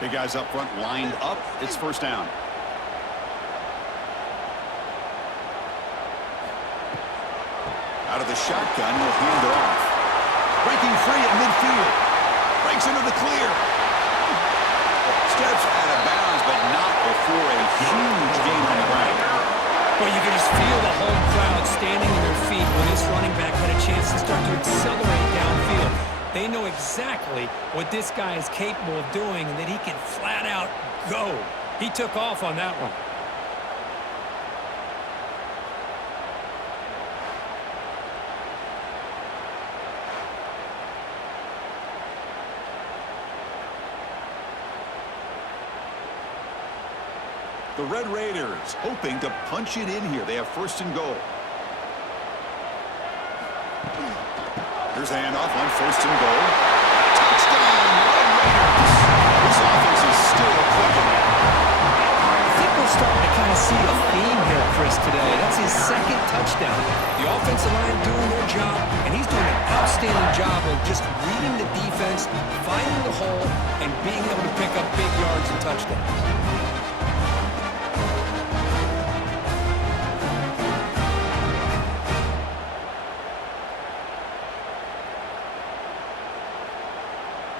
Big guys up front lined up. It's first down. Out of the shotgun, will hand it off. Breaking free at midfield. Breaks into the clear. Steps out of bounds, but not before a huge gain on the ground. Well, you can just feel the home crowd standing on their feet when this running back had a chance to start to accelerate downfield. They know exactly what this guy is capable of doing and that he can flat out go. He took off on that one. The Red Raiders hoping to punch it in here. They have first and goal. Here's the handoff on first and goal. Touchdown, Red Raiders. This offense is still clicking. I think we're starting to kind of see a theme here, Chris, today. That's his second touchdown. The offensive line doing their job, and he's doing an outstanding job of just reading the defense, finding the hole, and being able to pick up big yards and touchdowns.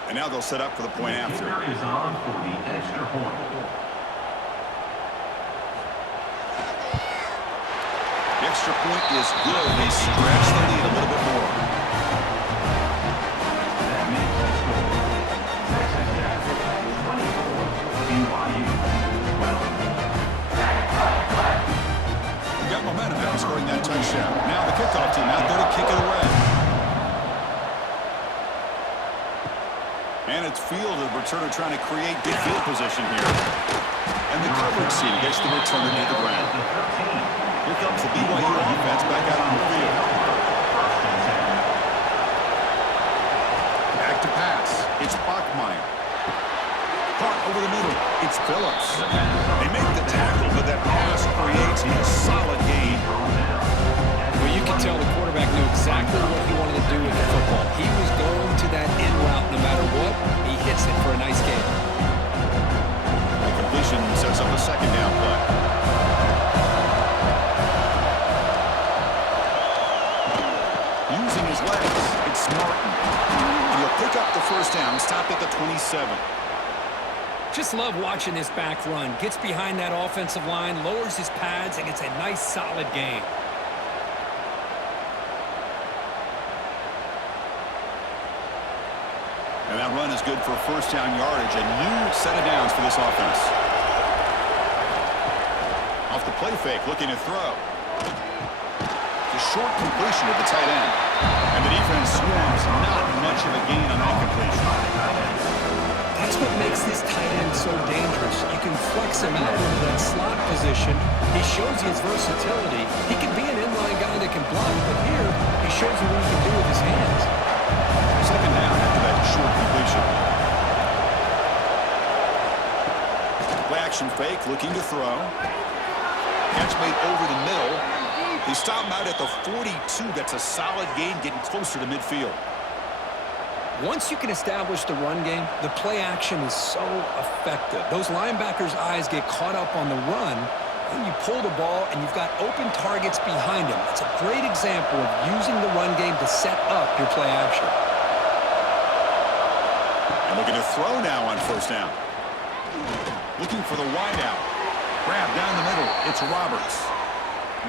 And now they'll set up for the point after. Is on for the extra point. The extra point is good. They stretch the lead a little bit more. That makes the score Texas Tech 24, BYU 12. Got momentum after scoring that touchdown. Now the kickoff team out there to kick it away. And it's fielded. Returner trying to create good field position here. And the coverage team gets the returner near the ground. Here comes the BYU offense back out on the field. Back to pass. It's Bachmeier. Caught over the middle. It's Phillips. They make the tackle, but that pass creates a solid gain. Well, you can tell the quarterback knew exactly what he wanted to do with the football. He was going to that in route no matter what. He hits it for a nice gain. The completion sets up a second down play. Using his legs, it's Martin. He'll pick up the first down, stop at the 27. Just love watching this back run. Gets behind that offensive line, lowers his pads, and gets a nice solid gain. And that run is good for first down yardage. A new set of downs for this offense. Off the play fake, looking to throw. The short completion to the tight end. And the defense swarms. Not much of a gain on that completion. That's what makes this tight end so dangerous. You can flex him out into that slot position. He shows his versatility. He can be an inline guy that can block, but here he shows you what he can do with his hands. Second down after that short completion. Play action fake, looking to throw. Catch made over the middle. They stop him out at the 42. That's a solid gain, getting closer to midfield. Once you can establish the run game, the play action is so effective. Those linebackers' eyes get caught up on the run, and you pull the ball, and you've got open targets behind him. It's a great example of using the run game to set up your play action. And looking to throw now on first down. Looking for the wideout. Grab down the middle. It's Roberts.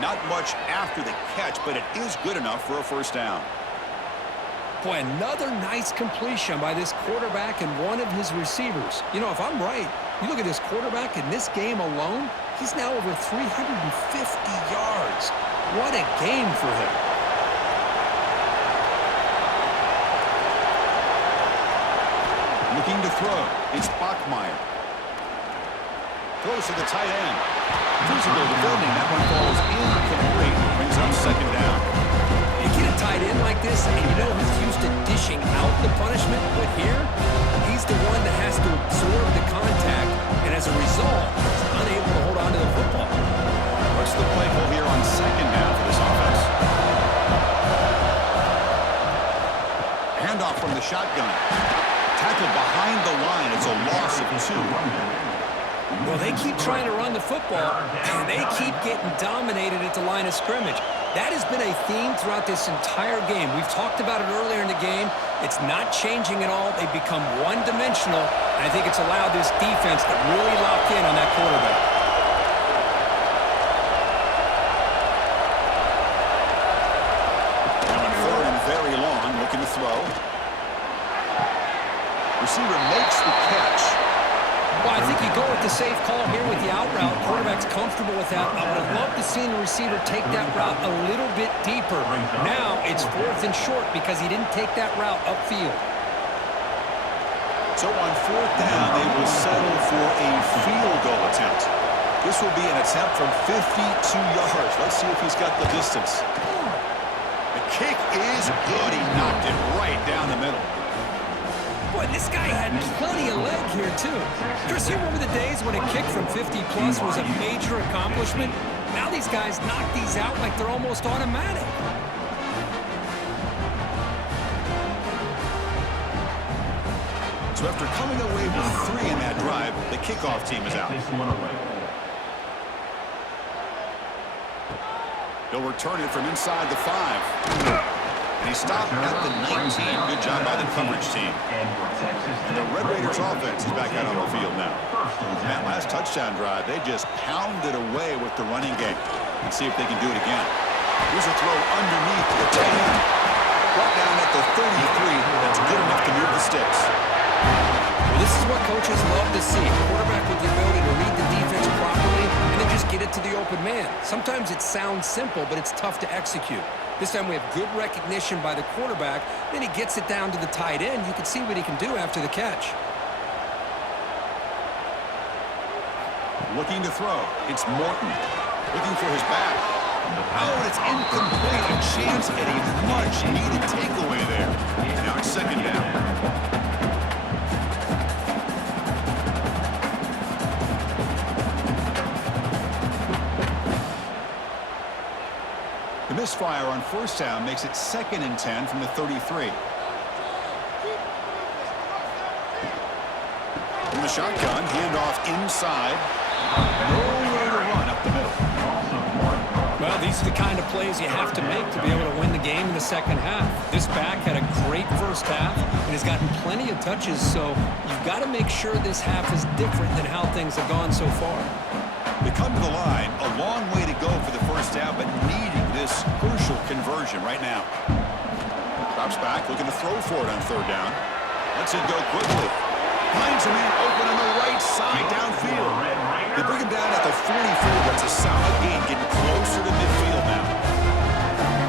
Not much after the catch, but it is good enough for a first down. Boy, another nice completion by this quarterback and one of his receivers. You know, if I'm right, you look at this quarterback in this game alone, he's now over 350 yards. What a game for him. Looking to throw. It's Bachmeier. Throws to the tight end. Physical defending. That one falls incomplete. Brings up second down. You get a tight end like this, and you know he's used to dishing out the punishment, but here, he's the one that has to absorb the contact, and as a result, he's unable to hold on to the football. What's the play call here on second down for this offense? Handoff from the shotgun. Tackled behind the line. It's a loss of 2. Well, they keep trying to run the football, and they keep getting dominated at the line of scrimmage. That has been a theme throughout this entire game. We've talked about it earlier in the game. It's not changing at all. They've become one-dimensional, and I think it's allowed this defense to really lock in on that quarterback. Now on 3rd and very long, looking to throw. Receiver makes the catch. Well, I think you go with the safe call here with the out route. Quarterback's comfortable with that. I would have loved to see the receiver take that route a little bit deeper. Now it's 4th and short because he didn't take that route upfield. So on 4th down, they will settle for a field goal attempt. This will be an attempt from 52 yards. Let's see if he's got the distance. The kick is good. He knocked it right down the middle. Boy, this guy had plenty of leg here, too. Chris, you remember the days when a kick from 50-plus was a major accomplishment? Now these guys knock these out like they're almost automatic. So after coming away with 3 in that drive, the kickoff team is out. He'll return it from inside the 5. And he stopped at the 19. Good job by the coverage team. And the Red Raiders offense is back out on the field now. That last touchdown drive, they just pounded away with the running game. Let's see if they can do it again. Here's a throw underneath the 10. Brought down at the 33. That's good enough to move the sticks. Well, this is what coaches love to see. A quarterback with the ability to read the defense properly and then just get it to the open man. Sometimes it sounds simple, but it's tough to execute. This time we have good recognition by the quarterback. Then he gets it down to the tight end. You can see what he can do after the catch. Looking to throw. It's Morton. Looking for his back. Oh, and it's incomplete. A chance at a much-needed takeaway there. Now it's 2nd down. The misfire on 1st down makes it 2nd and 10 from the 33. In the shotgun, handoff inside. Nowhere to run up the middle. Well, these are the kind of plays you have to make to be able to win the game in the second half. This back had a great first half and has gotten plenty of touches, so you've got to make sure this half is different than how things have gone so far. They come to the line, a long way to go for the 1st down, but needing this crucial conversion right now. Drops back, looking to throw for it on 3rd down. Lets it go quickly. Finds a man open on the right side downfield. They bring him down at the 44. That's a solid gain, getting closer to midfield now.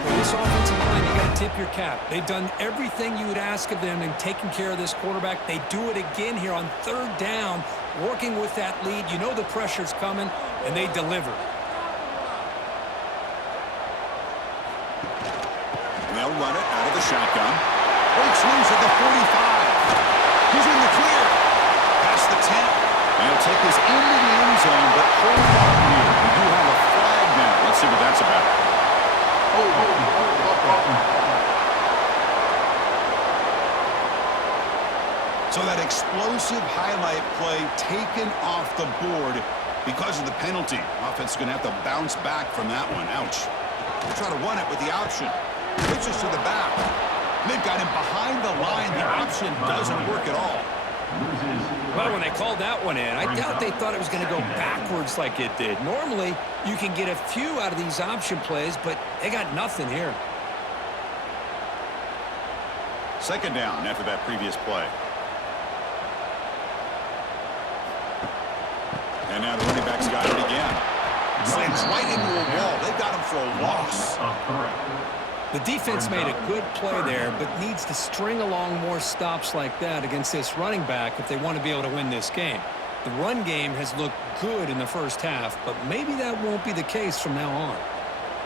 For this offensive line, you got to tip your cap. They've done everything you would ask of them in taking care of this quarterback. They do it again here on 3rd down, working with that lead. You know the pressure's coming, and they deliver. And they'll run it out of the shotgun. Breaks loose at the 45. He's in the clear. Past the 10. And he'll take this into the end zone, but hold on here. We do have a flag now. Let's see what that's about. So that explosive highlight play taken off the board because of the penalty. Offense is going to have to bounce back from that one. Ouch. They'll try to run it with the option. Pitches to the back. They've got him behind the line. The option doesn't work at all. Well, when they called that one in, I doubt they thought it was going to go backwards like it did. Normally, you can get a few out of these option plays, but they got nothing here. 2nd down after that previous play. And now the running back's got it again. Slams right into a wall. They've got him for a loss. The defense made a good play there, but needs to string along more stops like that against this running back if they want to be able to win this game. The run game has looked good in the first half, but maybe that won't be the case from now on.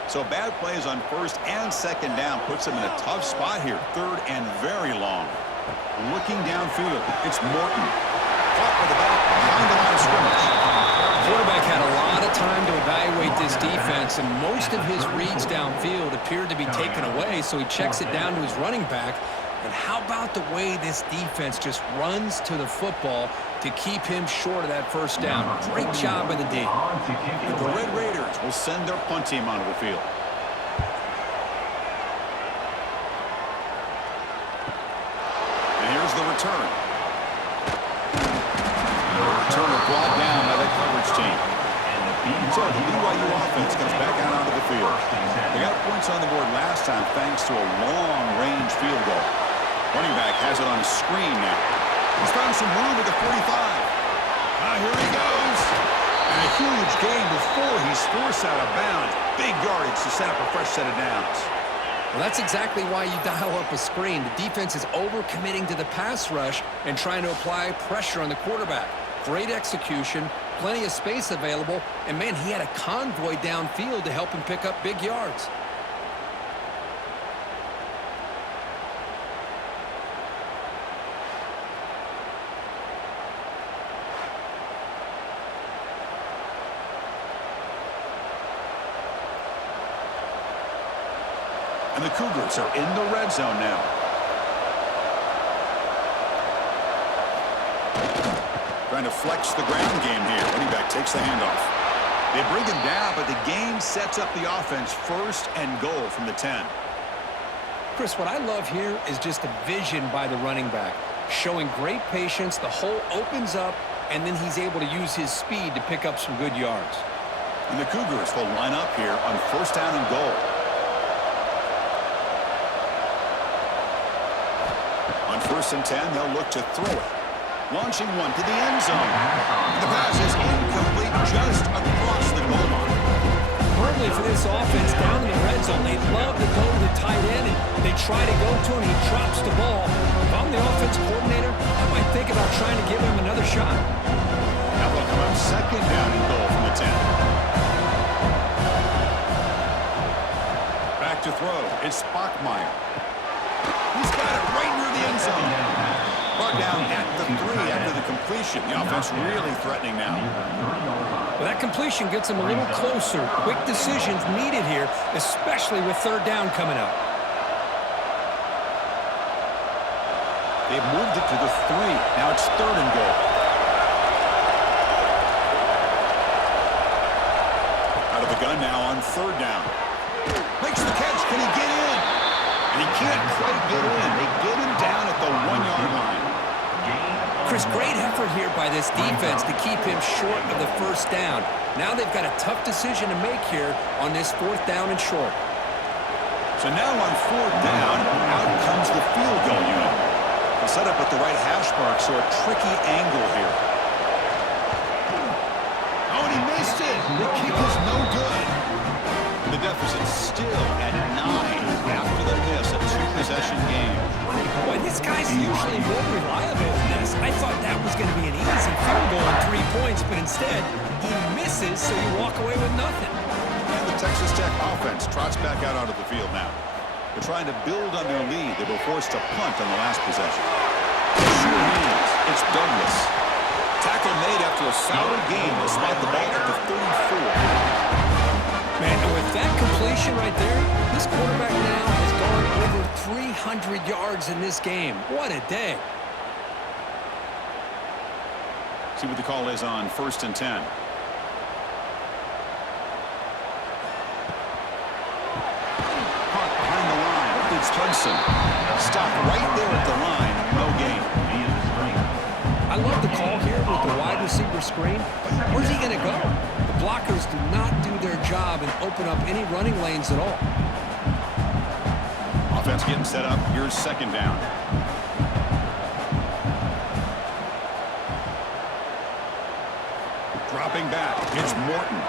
So bad plays on 1st and 2nd down puts them in a tough spot here. 3rd and very long. Looking downfield, it's Morton. Caught by the back behind the line of scrimmage. Quarterback had a lot of time to evaluate this defense, and most of his reads downfield appeared to be taken away, so he checks it down to his running back. And how about the way this defense just runs to the football to keep him short of that first down? Great job by the D. And the Red Raiders will send their punt team onto the field. And here's the return. The returner brought down by the coverage team. So the BYU offense comes back out onto the field. They got points on the board last time thanks to a long-range field goal. Running back has it on a screen now. He's found some room at the 45. Here he goes. And a huge gain before he's forced out of bounds. Big yardage to set up a fresh set of downs. Well, that's exactly why you dial up a screen. The defense is overcommitting to the pass rush and trying to apply pressure on the quarterback. Great execution, plenty of space available, and man, he had a convoy downfield to help him pick up big yards. And the Cougars are in the red zone now. Trying to flex the ground game here. Running back takes the handoff. They bring him down, but the game sets up the offense first and goal from the 10. Chris, what I love here is just the vision by the running back. Showing great patience, the hole opens up, and then he's able to use his speed to pick up some good yards. And the Cougars will line up here on first down and goal. On first and 10, they'll look to throw it. Launching one to the end zone. The pass is incomplete just across the goal line. Normally for this offense, down in the red zone, they love to go to the tight end, and they try to go to him. He drops the ball. If I'm the offense coordinator, I might think about trying to give him another shot. Now they'll come up second down and goal from the 10. Back to throw. It's Bachmeier. He's got it right near the end zone. Brought down at the 3 after the completion. The offense really threatening now. Well, that completion gets him a little closer. Quick decisions needed here, especially with third down coming up. They've moved it to the 3. Now it's third and goal. Out of the gun now on third down. Makes the catch. Can he get in? And he can't quite get in. They get him down at the 1-yard line. Chris, great effort here by this defense to keep him short of the first down. Now they've got a tough decision to make here on this fourth down and short. So now on fourth down, out comes the field goal unit. They'll set up at the right hash mark, so a tricky angle here. Oh, and he missed it. The kick is no good. The deficit's still at 9 after the miss, a 2-possession game. Boy, this guy's usually more reliable than this. I thought that was going to be an easy field goal and 3 points, but instead, he misses, so you walk away with nothing. And the Texas Tech offense trots back out onto the field now. They're trying to build on their lead. They were forced to punt on the last possession. Sure hands. It's Douglas. Tackle made after a solid game to spot the ball at the 34. Man, with that completion right there, this quarterback now has gone over 300 yards in this game. What a day. See what the call is on first and 10. Caught behind the line. It's Hudson. Stopped right there at the line. No gain. I love the call here with the wide receiver screen. Where's he going to go? The blockers do not do their job and open up any running lanes at all. Offense getting set up. Here's second down. Dropping back. It's Morton.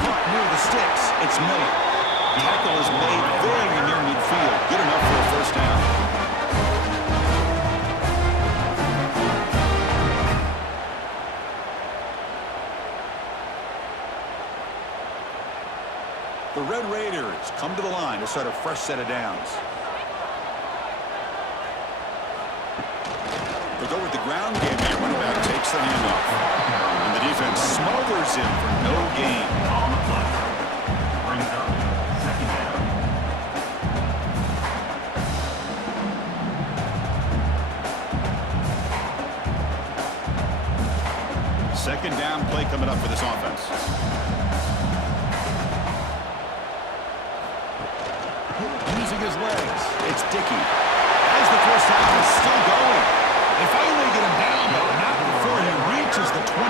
Caught near the sticks. It's Miller. Tackle is made very near midfield. Good enough for a first down. The Red Raiders come to the line to start a fresh set of downs. They'll go with the ground game here. Running back takes the handoff. And the defense smothers him for no gain. On the play. Brings up second down. coming up for this offense. Using his legs. It's Dickey. As the first half is still going. They finally get him down, but not before he reaches the 28.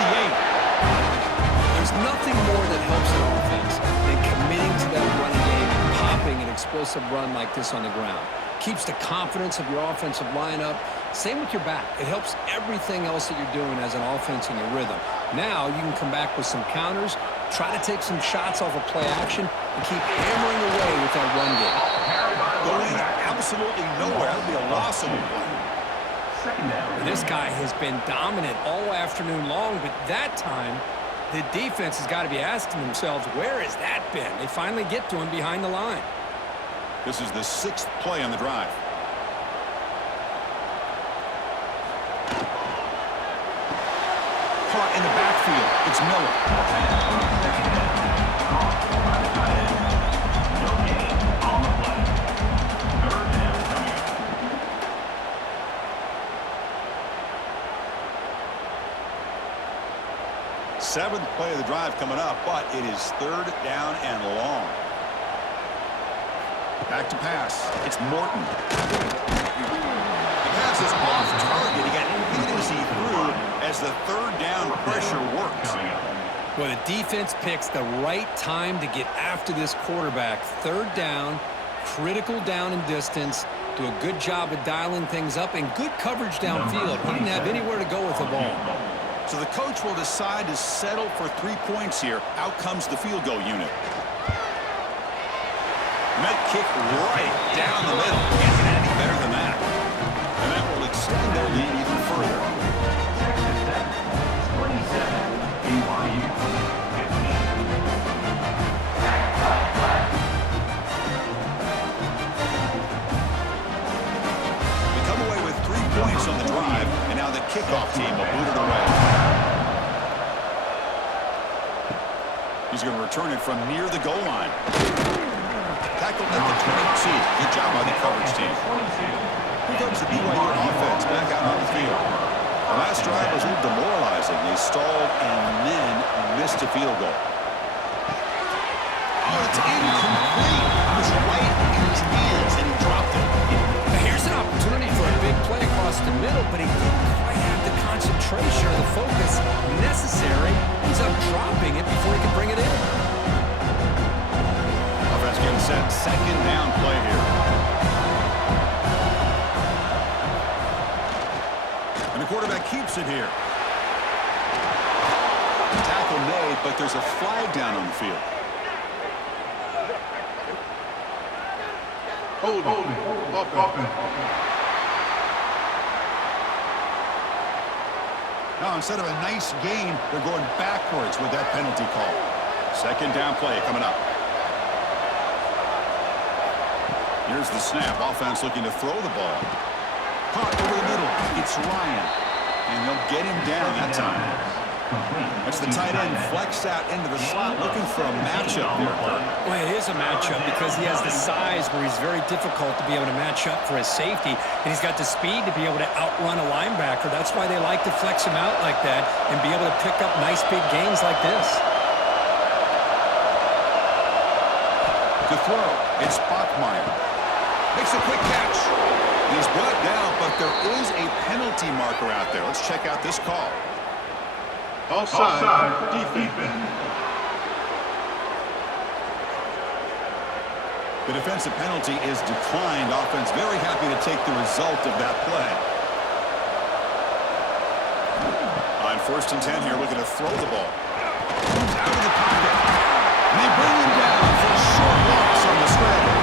There's nothing more that helps an offense than committing to that running game and popping an explosive run like this on the ground. Keeps the confidence of your offensive lineup. Same with your back. It helps everything else that you're doing as an offense in your rhythm. Now you can come back with some counters, try to take some shots off of play action, and keep hammering away with that run game. Going absolutely nowhere. That would be a loss of a play. This guy has been dominant all afternoon long, but that time, the defense has got to be asking themselves, where has that been? They finally get to him behind the line. This is the 6th play on the drive. Caught in the backfield. It's Miller. Seventh play of the drive coming up, but it is 3rd down and long. Back to pass. It's Morton. The pass is off target. He got hit as he threw as the 3rd down pressure works. Well, the defense picks the right time to get after this quarterback. 3rd down, critical down and distance. Do a good job of dialing things up and good coverage downfield. He didn't have anywhere to go with the ball. So the coach will decide to settle for 3 points here. Out comes the field goal unit. Met kick right down the middle. Can't get any better than that. And that will extend their lead even further. 27, BYU 15. They come away with 3 points on the drive, and now the kickoff team will boot it away. He's going to return it from near the goal line. Tackled at the 22. Good job by the coverage team. Here comes the BYU offense back out on the field. The last drive was a little demoralizing. They stalled and then missed a field goal. Oh, it's incomplete. It was right in his hands, and he dropped it. Now here's an opportunity for a big play across the middle, but he didn't quite have the concentration or the focus necessary. Ends up dropping it before he can bring it in. Offense getting set. 2nd down play here. And the quarterback keeps it here. Tackle made, but there's a flag down on the field. Holding. Now, instead of a nice gain, they're going backwards with that penalty call. 2nd down play coming up. Here's the snap. Offense looking to throw the ball. Caught over the middle. It's Ryan. And they'll get him down that time. That's the tight end flexed out into the slot, looking for a matchup there. Well, it is a matchup because he has the size where he's very difficult to be able to match up for his safety, and he's got the speed to be able to outrun a linebacker. That's why they like to flex him out like that and be able to pick up nice big gains like this. To throw, it's Bachmeier. Makes a quick catch. He's brought down, but there is a penalty marker out there. Let's check out this call. Offside defense. The defensive penalty is declined. Offense very happy to take the result of that play. On 1st and 10 here, looking to throw the ball. Out of the pocket. And they bring him down for a short loss on the scramble.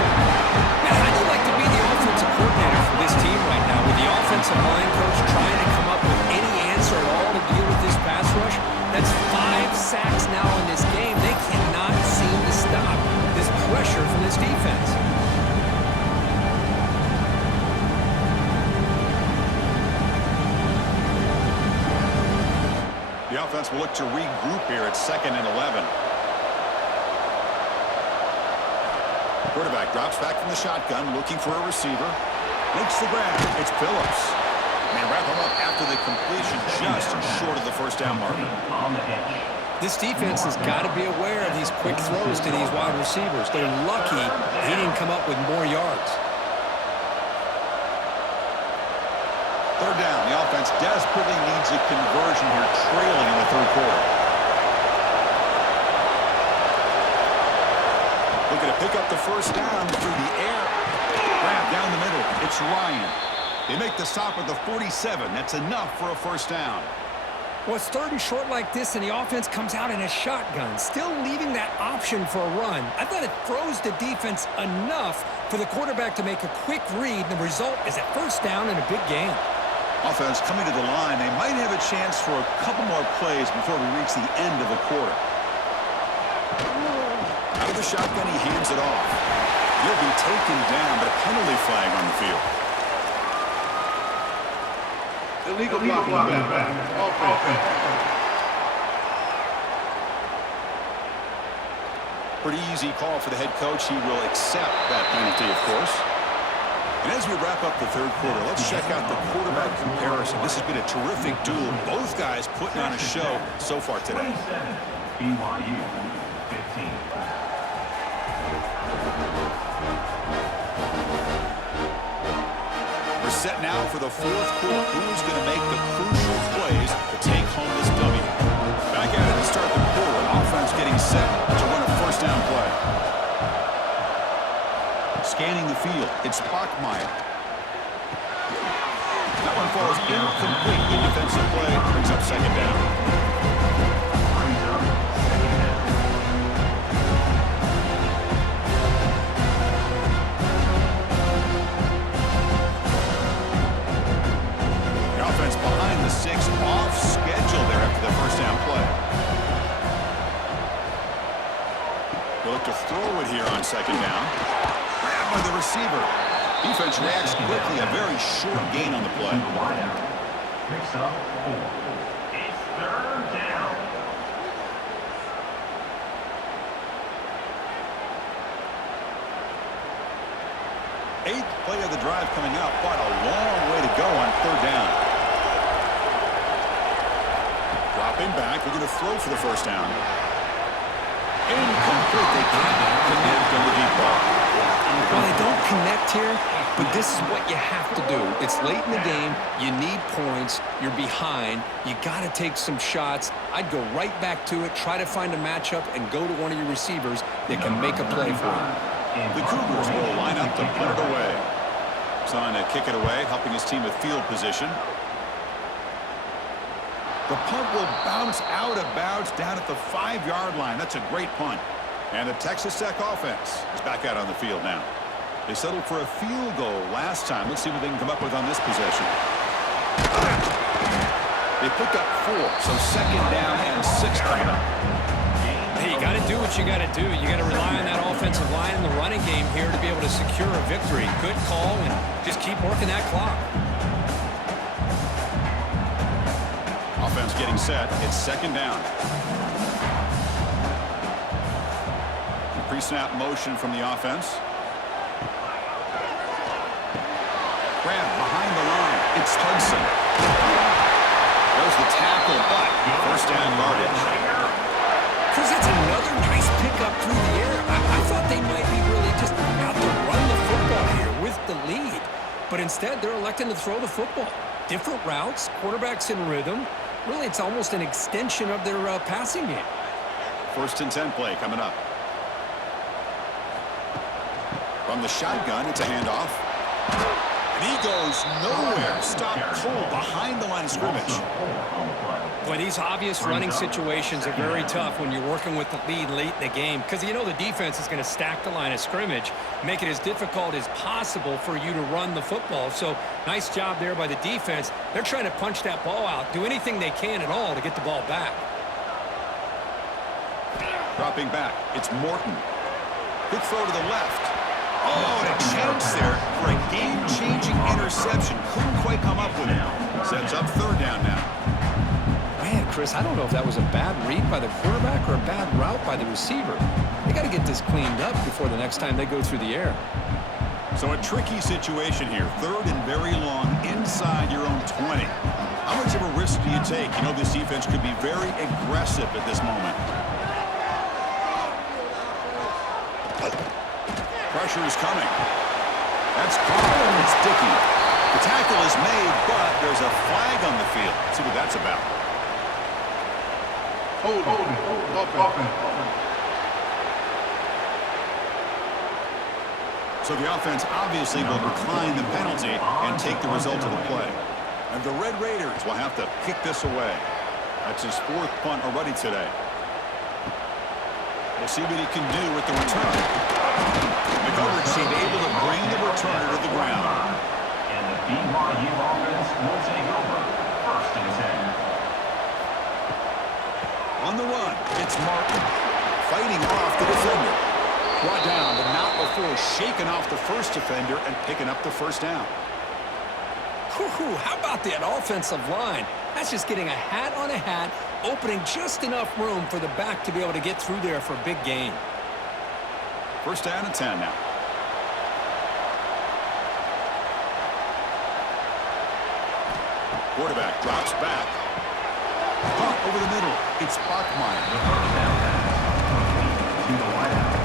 Man, how'd you like to be the offensive coordinator for this team right now with the offensive line coach trying to come up with any answer at all to deal with this pass rush? That's 5 sacks now in this game. They cannot seem to stop this pressure from this defense. The offense will look to regroup here at 2nd and 11. Quarterback drops back from the shotgun, looking for a receiver. Makes the grab. It's Phillips. And they wrap him up after the completion, just short of the 1st down marker. On the edge. This defense has got to be aware of these quick throws to these wide receivers. They're lucky he didn't come up with more yards. Third down. The offense desperately needs a conversion here, trailing in the third quarter. Looking to pick up the first down through the air. Grab down the middle. It's Ryan. They make the stop at the 47. That's enough for a first down. Well, it's third and short like this, and the offense comes out in a shotgun, still leaving that option for a run. I thought it throws the defense enough for the quarterback to make a quick read. The result is a first down in a big game. Offense coming to the line. They might have a chance for a couple more plays before we reach the end of the quarter. Out of the shotgun, he hands it off. He'll be taken down, but a penalty flag on the field. Illegal blocking back. Offense. Pretty easy call for the head coach. He will accept that penalty, of course. And as we wrap up the third quarter, let's check out the quarterback comparison. This has been a terrific duel. Both guys putting on a show so far today. BYU 15. We're set now for the fourth quarter. Who's going to make the crucial plays to take home this W? Back at it to start the quarter. Offense getting set to run a first down play. Scanning the field. It's Bachmeier. That one falls incomplete. The defensive play brings up second down. Behind the 6, off schedule there after the first down play. They'll look to throw it here on second down. Grabbed by the receiver. Defense reacts quickly. A very short gain on the play. Picks up 4. It's third down. Eighth play of the drive coming up, but a long way to go on third down. Dropping back, we're going to throw for the first down. Incomplete. They cannot connect on the deep ball. Well, they don't connect here, but this is what you have to do. It's late in the game. You need points. You're behind. You got to take some shots. I'd go right back to it, try to find a matchup, and go to one of your receivers that can make a play for you. The Cougars will line up to put it away. Trying to kick it away, helping his team with field position. The punt will bounce out of bounds down at the 5-yard line. That's a great punt. And the Texas Tech offense is back out on the field now. They settled for a field goal last time. Let's see what they can come up with on this possession. They picked up 4, so second down and 6 coming up. Hey, you got to do what you got to do. You got to rely on that offensive line in the running game here to be able to secure a victory. Good call, and just keep working that clock. Offense getting set. It's second down. Pre-snap motion from the offense. Grab behind the line. It's Hudson. There's the tackle, but first down yardage. Chris, that's another nice pickup through the air. I thought they might be really just out to run the football here with the lead. But instead, they're electing to throw the football. Different routes, quarterbacks in rhythm. Really, it's almost an extension of their passing game. First and 10 play coming up. From the shotgun, it's a handoff. And he goes nowhere. Stopped cold behind the line of scrimmage. Boy, these obvious running situations are very tough when you're working with the lead late in the game because you know the defense is going to stack the line of scrimmage, make it as difficult as possible for you to run the football. So nice job there by the defense. They're trying to punch that ball out, do anything they can at all to get the ball back. Dropping back, it's Morton. Good throw to the left. Oh, and a chance there for a game-changing interception. Couldn't quite come up with it. Sets up third down now. Man, Chris, I don't know if that was a bad read by the quarterback or a bad route by the receiver. They got to get this cleaned up before the next time they go through the air. So a tricky situation here. Third and very long inside your own 20. How much of a risk do you take? You know, this defense could be very aggressive at this moment. Pressure is coming. That's caught, and it's Dickey. The tackle is made, but there's a flag on the field. Let's see what that's about. Hold it. So the offense obviously will decline the penalty and take the result of the play. And the Red Raiders will have to kick this away. That's his 4th punt already today. We'll see what he can do with the return. The coverage team able to bring the returner to the ground. And the BYU offense will take over. 1st and 10. On the run, it's Martin. Fighting off the defender. Brought down, but not before shaking off the first defender and picking up the first down. Whew, how about that offensive line? That's just getting a hat on a hat, opening just enough room for the back to be able to get through there for a big gain. 1st down and 10 now. Quarterback drops back. Punt over the middle. It's Bachmeyer. The 1st down pass to the wideout.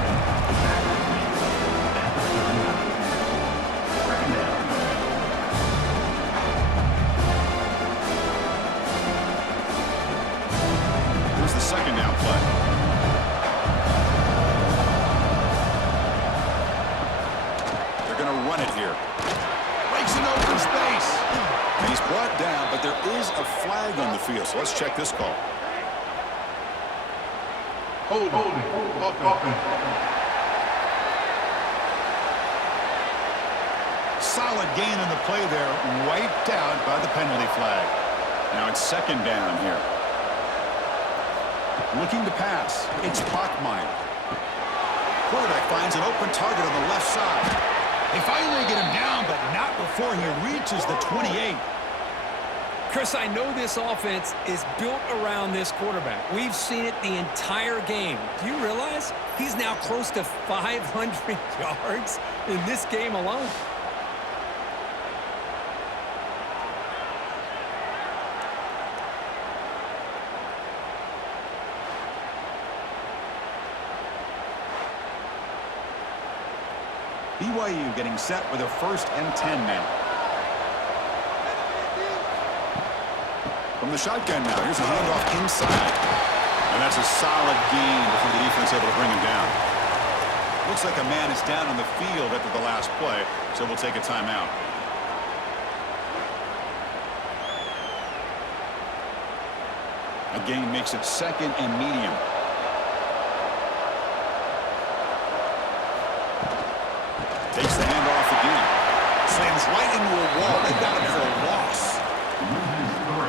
The 2nd down play. They're going to run it here. Breaks an open space. And he's brought down, but there is a flag on the field, so let's check this call. Hold it. Solid gain on the play there, wiped out by the penalty flag. Now it's 2nd down here. Looking to pass. It's Bachmeyer. Quarterback finds an open target on the left side. They finally get him down, but not before he reaches the 28. Chris, I know this offense is built around this quarterback. We've seen it the entire game. Do you realize he's now close to 500 yards in this game alone? BYU getting set with a 1st and 10 now. From the shotgun now, here's a handoff inside. And that's a solid gain before the defense able to bring him down. Looks like a man is down on the field after the last play, so we'll take a timeout. A gain makes it 2nd and medium. Takes the handoff again. Slams right into a wall. They got him for a loss.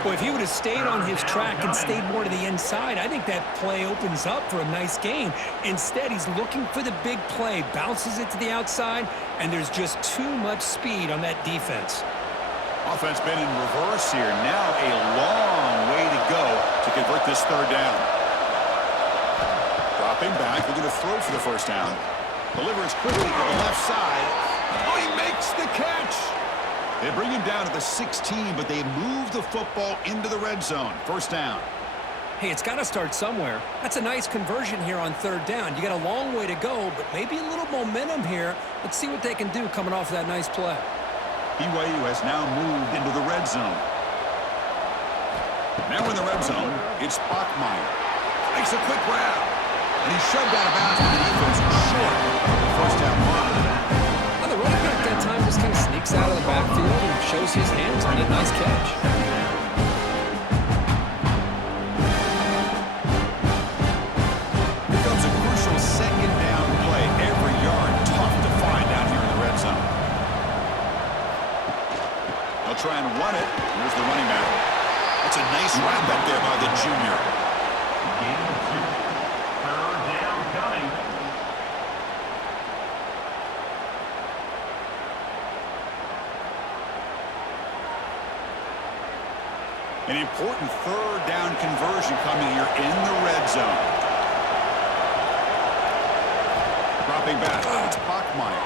Well, if he would have stayed on his track and stayed more to the inside, I think that play opens up for a nice gain. Instead, he's looking for the big play, bounces it to the outside, and there's just too much speed on that defense. Offense been in reverse here. Now a long way to go to convert this 3rd down. Dropping back, looking to throw for the 1st down. Delivers quickly to the left side. Oh, he makes the catch. They bring him down to the 16, but they move the football into the red zone. 1st down. Hey, it's got to start somewhere. That's a nice conversion here on 3rd down. You got a long way to go, but maybe a little momentum here. Let's see what they can do coming off of that nice play. BYU has now moved into the red zone. Now in the red zone, it's Bachmeyer. Makes a quick grab. And he's shoved out of bounds with the defense short. The 1st down mark. Well, the running back that time just kind of sneaks out of the backfield and shows his hands on it. Nice catch. Here comes a crucial 2nd down play. Every yard tough to find out here in the red zone. They'll try and run it. Here's the running back. That's a nice wrap up there by the junior. Gain of 2. 3rd down coming. An important 3rd down conversion coming here in the red zone. Dropping back. It's Bachmeyer.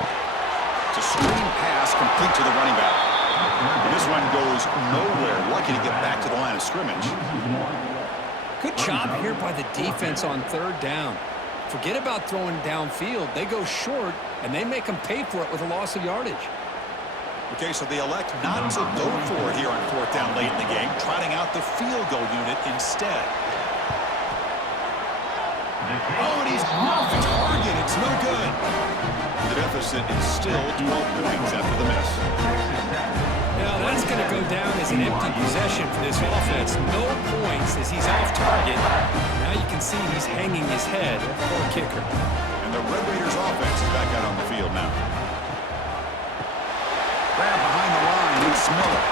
It's a screen pass complete to the running back. And this one goes nowhere. Lucky to get back to the line of scrimmage. Good job here by the defense on third down. Forget about throwing downfield. They go short, and they make them pay for it with a loss of yardage. Okay, so they elect not to go for it here on fourth down late in the game, trotting out the field goal unit instead. Oh, and he's off target. It's no good. The deficit is still 12 points after the miss. Now, that's going to go down as an empty possession for this offense. No points as he's off target. Now you can see he's hanging his head. Poor kicker. And the Red Raiders offense is back out on the field now. Grab behind the line. It's Miller.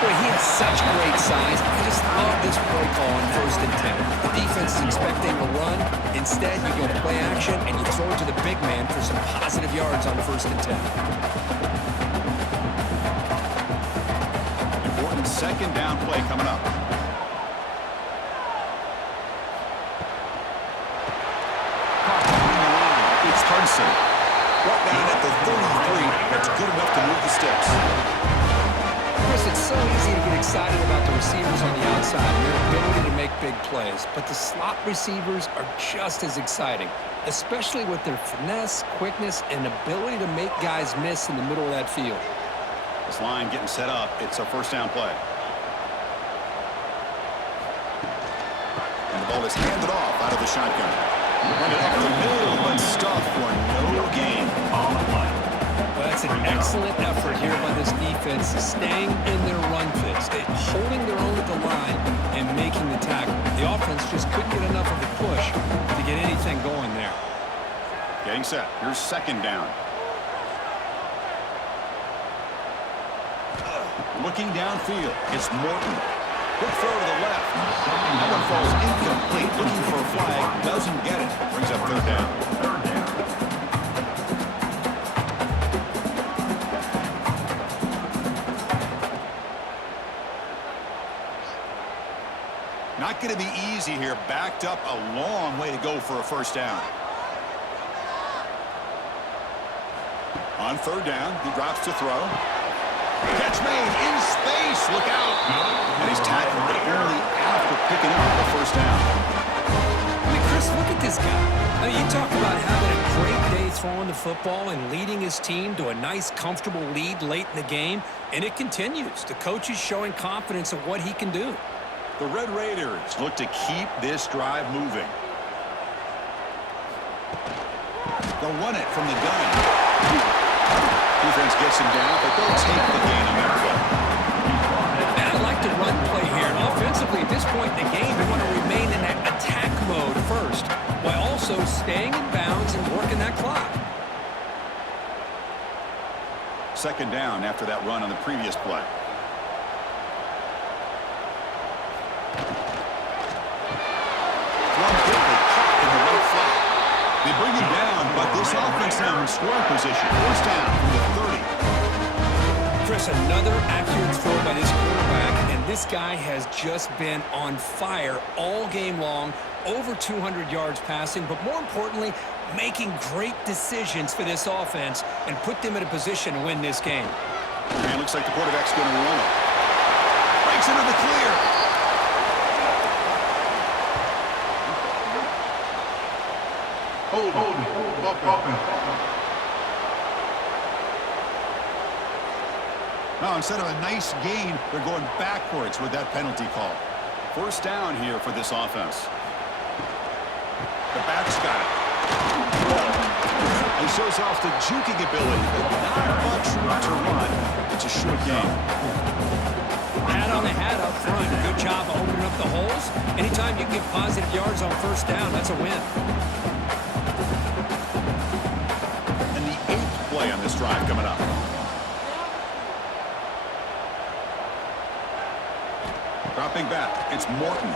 Boy, he has such great size. I just love this play call on 1st and 10. The defense is expecting a run. Instead, you go play action, and you throw it to the big man for some positive yards on 1st and 10. Important second down play coming up. Caught behind the line. It's Hudson. Brought down at the 33. That's good enough to move the sticks. Chris, it's so easy to get excited about the receivers on the outside and their ability to make big plays, but the slot receivers are just as exciting, especially with their finesse, quickness, and ability to make guys miss in the middle of that field. This line getting set up. It's a first down play. And the ball is handed off out of the shotgun. Run it up the middle, but stuffed for no gain. Well, that's an excellent effort here by this defense, staying in their run fits, holding their own at the line and making the tackle. The offense just couldn't get enough of a push to get anything going there. Getting set. Here's second down. Looking downfield. It's Morton. Quick throw to the left. That one falls incomplete. Looking for a flag. Doesn't get it. Brings up third down. Not going to be easy here. Backed up a long way to go for a first down. On third down, he drops to throw. Catch made in space. Look out. And he's tackled, but only after picking up the first down. I mean, Chris, look at this guy. I mean, you talk about having a great day throwing the football and leading his team to a nice, comfortable lead late in the game, and it continues. The coach is showing confidence of what he can do. The Red Raiders look to keep this drive moving. They'll run it from the gun. Defense gets him down, but they'll take the gain on that play. And I like the run play here. And offensively, at this point in the game, we want to remain in that attack mode first, while also staying in bounds and working that clock. Second down after that run on the previous play. They bring him down, but this offense now in scoring position. First down from the 30. Chris, another accurate throw by this quarterback, and this guy has just been on fire all game long, over 200 yards passing, but more importantly, making great decisions for this offense and put them in a position to win this game. And looks like the quarterback's going to run it. Breaks into the clear. Hold it. Now, instead of a nice gain, they're going backwards with that penalty call. First down here for this offense. The back's got it. He shows off the juking ability, but not much room to run. It's a short game. Hat on the hat up front. Good job of opening up the holes. Anytime you can get positive yards on first down, that's a win. And the 8th play on this drive coming up. Dropping back, it's Morton.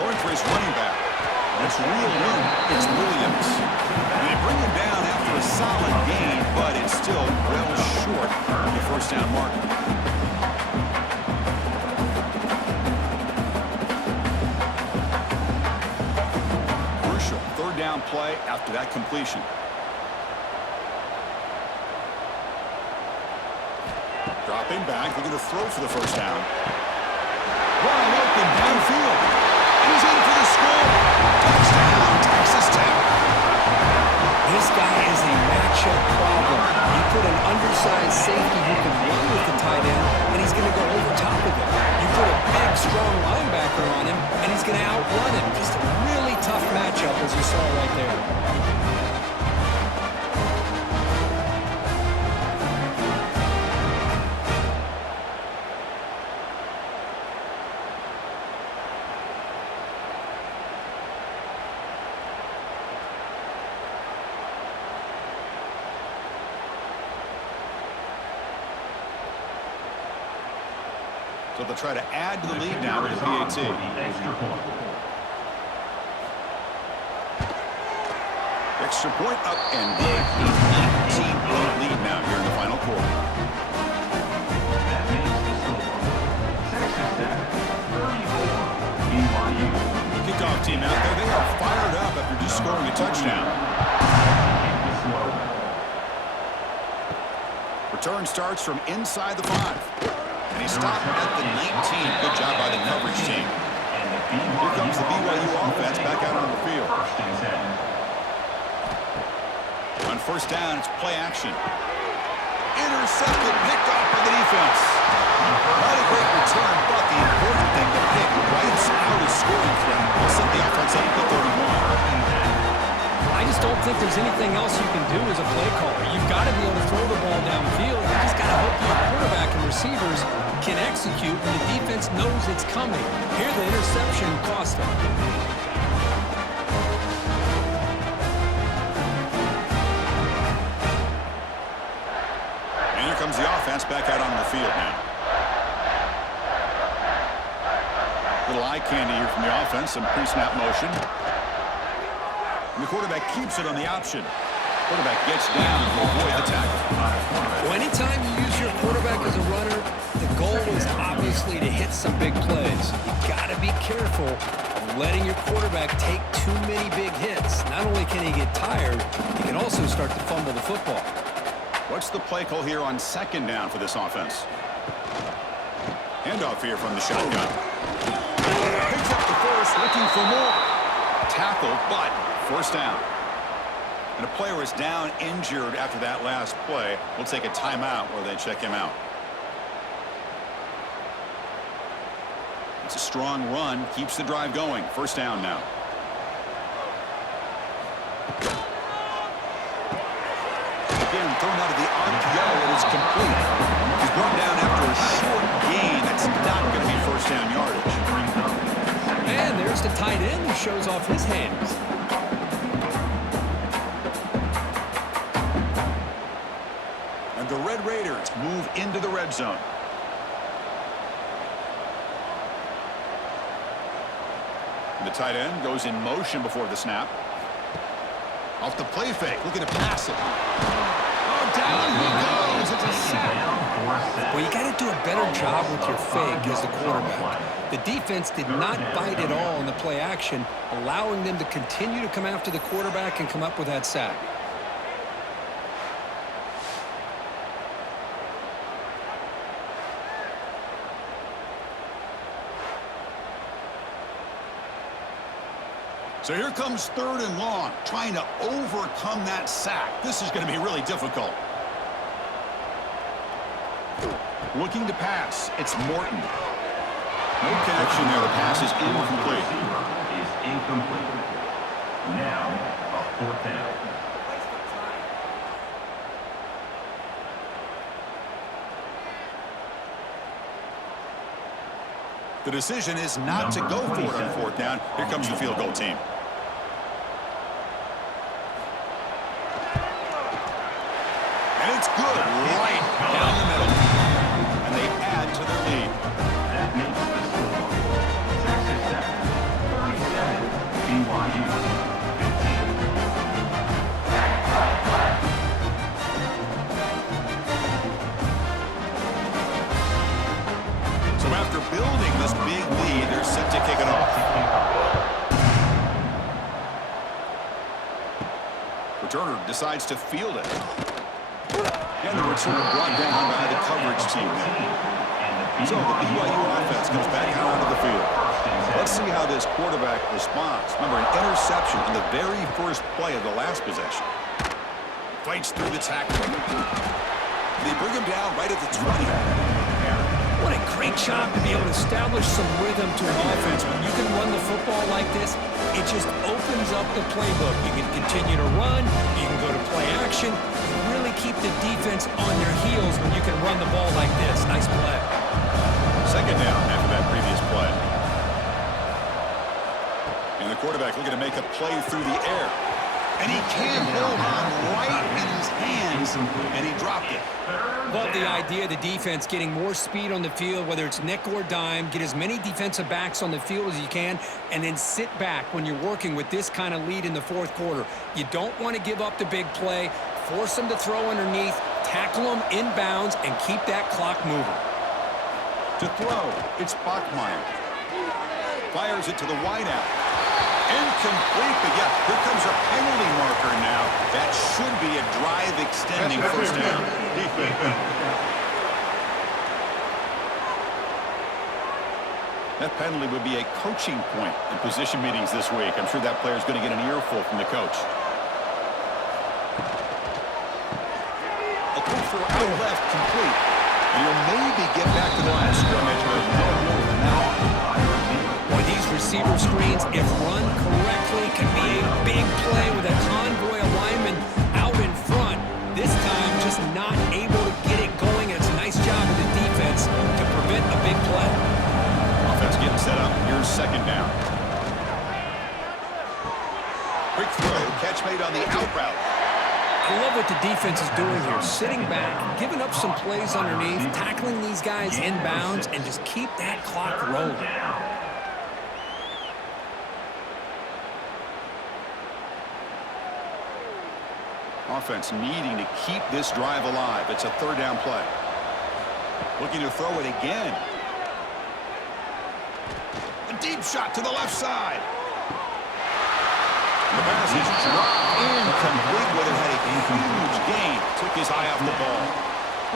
Throwing for his running back. That's real room. It's Williams. And they bring him down after a solid gain, but it's still well short of the first down mark. Crucial third down play after that completion. Dropping back, looking to throw for the first down. Wide open downfield. He's in for the score. Touchdown, Texas Tech. This guy is a matchup problem. You put an undersized safety who can run with the tight end, and he's going to go over top of him. You put a big, strong linebacker on him, and he's going to outrun him. Just a really tough matchup, as you saw right there. So they'll try to add to the lead now with the PAT. Extra point up and good. 18-point lead now here in the final quarter. That makes the score Texas Tech 34, BYU. Kickoff team out there. They are fired up after just scoring a touchdown. Return starts from inside the 5. And he stopped at the 19. Good job by the coverage team. Here comes the BYU offense back out on the field. On first down, it's play action. Intercepted, picked off by the defense. Not a great return, but the important thing, the pick wipes out his scoring threat. Will set the offense up to 31. I just don't think there's anything else you can do as a play caller. You've got to be able to throw the ball downfield. You just got to hope your quarterback and receivers can execute when the defense knows it's coming. Here, the interception cost them. And here comes the offense back out on the field now. Little eye candy here from the offense, some pre-snap motion. And the quarterback keeps it on the option. Quarterback gets down to avoid the tackle. Well, anytime you use your quarterback as a runner, the goal is obviously to hit some big plays. You got to be careful of letting your quarterback take too many big hits. Not only can he get tired, he can also start to fumble the football. What's the play call here on second down for this offense? Handoff here from the shotgun. Picks up the first, looking for more. Tackle, but first down. And a player is down injured after that last play. We'll take a timeout where they check him out. It's a strong run, keeps the drive going. First down now. Again, thrown out of the RPO, and it's complete. He's brought down after a short gain. That's not going to be first down yardage. And there's the tight end who shows off his hands. And the Red Raiders move into the red zone. And the tight end goes in motion before the snap. Off the play fake, looking to pass it. Oh, down he goes. It's a sack. Well, you got to do a better job with your fake as the quarterback. The defense did not bite at all in the play action, allowing them to continue to come after the quarterback and come up with that sack. So here comes third and long, trying to overcome that sack. This is going to be really difficult. Looking to pass. It's Morton. No connection there. The pass is incomplete. Is incomplete. Now, a fourth down. The decision is not to go for it on fourth down. Here comes the field goal team. And it's good. Right down the middle. And they add to their lead. That makes the score Texas Tech 37, BYU 15. So after building this big lead, they're set to kick it off. Returner decides to field it. And the return brought down by the coverage team there. So the BYU offense comes back out onto the field. Let's see how this quarterback responds. Remember, an interception in the very first play of the last possession. Fights through the tackle. They bring him down right at the 20. What a great job to be able to establish some rhythm to an offense. When you can run the football like this, it just opens up the playbook. You can continue to run. You can go to play action. You really keep the defense on their heels when you can run the ball like this. Nice play. Second down after that previous play. And the quarterback looking to make a play through the air. And he can hold on right in his hands, and he dropped it. Love the idea of the defense getting more speed on the field, whether it's nickel or dime. Get as many defensive backs on the field as you can, and then sit back when you're working with this kind of lead in the fourth quarter. You don't want to give up the big play. Force them to throw underneath, tackle them inbounds, and keep that clock moving. To throw, it's Bachmeier. Fires it to the wideout. Incomplete, but yeah, here comes a penalty marker now. That should be a drive-extending first down. That penalty would be a coaching point in position meetings this week. I'm sure that player is going to get an earful from the coach. A push for out left, complete. And you'll maybe get back to the line of scrimmage, but no more than that. Boy, these receiver screens, if run correctly, can be a big play with a convoy of linemen out in front. This time, just not able to get it going. It's a nice job of the defense to prevent a big play. Offense getting set up. Here's second down. Quick throw. Catch made on the out route. I love what the defense is doing here. Sitting back, giving up some plays underneath, tackling these guys inbounds, and just keep that clock rolling. Offense needing to keep this drive alive. It's a third down play. Looking to throw it again. A deep shot to the left side. The pass is dropped incomplete, but it had a huge gain. Took his eye off the ball.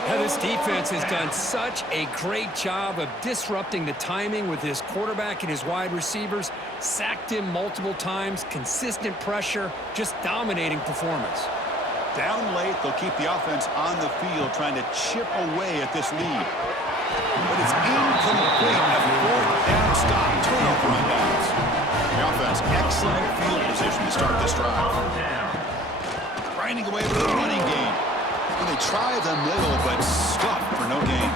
Yeah, this defense has done such a great job of disrupting the timing with his quarterback and his wide receivers. Sacked him multiple times, consistent pressure, just dominating performance. Down late, they'll keep the offense on the field trying to chip away at this lead. But it's incomplete. A fourth down stop. Turnover on downs. The offense, excellent field position to start this drive. Grinding away with a running game. And they try the middle, but stuck for no gain.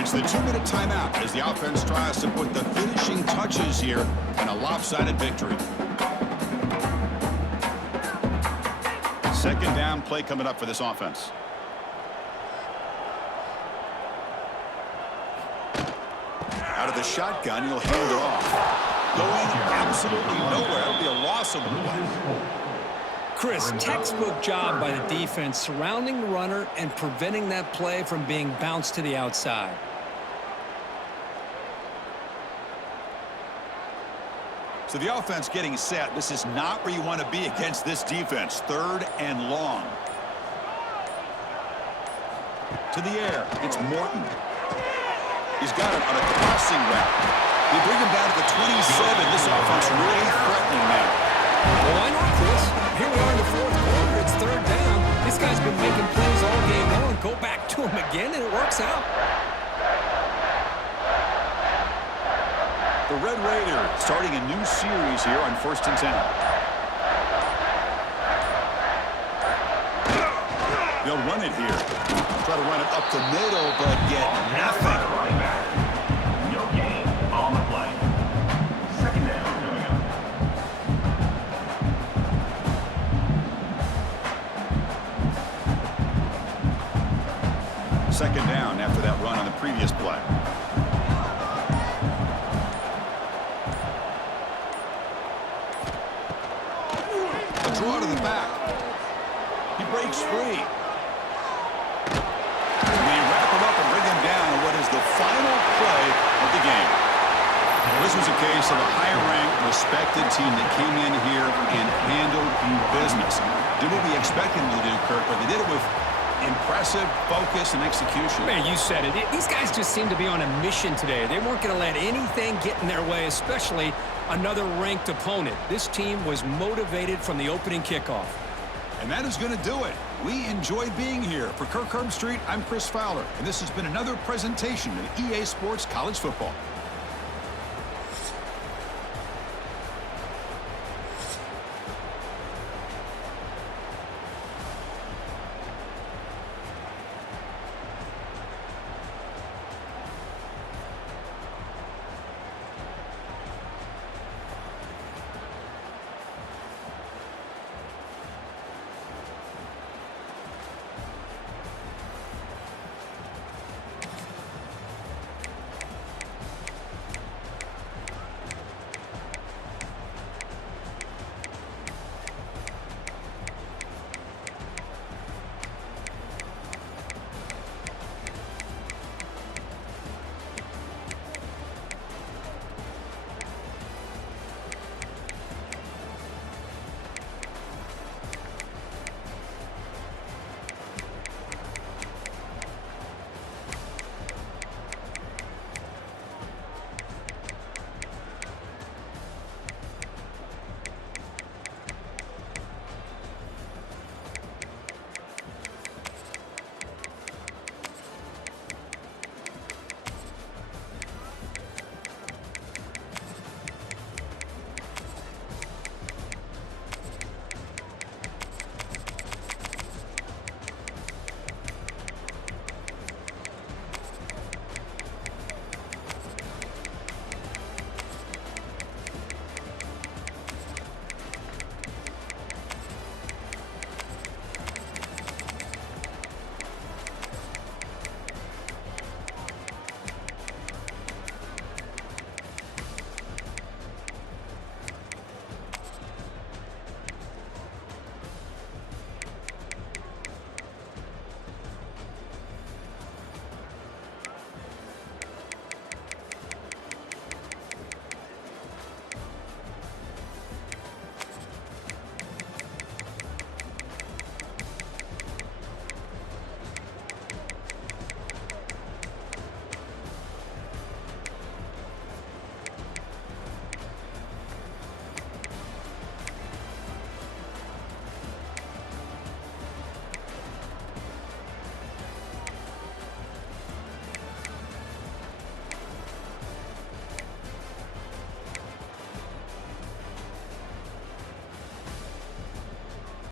It's the 2-minute timeout as the offense tries to put the finishing touches here in a lopsided victory. Second down play coming up for this offense. Out of the shotgun, he'll hand it off. Going absolutely nowhere. That'll be a loss of the play. Chris, textbook job by the defense surrounding the runner and preventing that play from being bounced to the outside. So the offense getting set. This is not where you want to be against this defense. Third and long. To the air. It's Morton. He's got it on a crossing route. They bring him down to the 27. This offense really threatening now. Well, why not, Chris? Here we are in the fourth quarter. It's third down. This guy's been making plays all game long. Go back to him again, and it works out. The Red Raiders starting a new series here on 1st and 10. They'll run it here. Try to run it up the middle, but get nothing. No gain on the play. Second down coming up. Second down after that run on the previous play. Draw to the back. He breaks free. And they wrap him up and bring him down on what is the final play of the game. This was a case of a higher-ranked, respected team that came in here and handled business. Did what we expected them to do, Kirk, but they did it with Impressive focus and execution. Man, you said it. These guys just seem to be on a mission today. They weren't going to let anything get in their way, especially another ranked opponent. This team was motivated from the opening kickoff. And that is going to do it. We enjoyed being here. For Kirk Street, I'm Chris Fowler, and this has been another presentation of EA Sports College Football.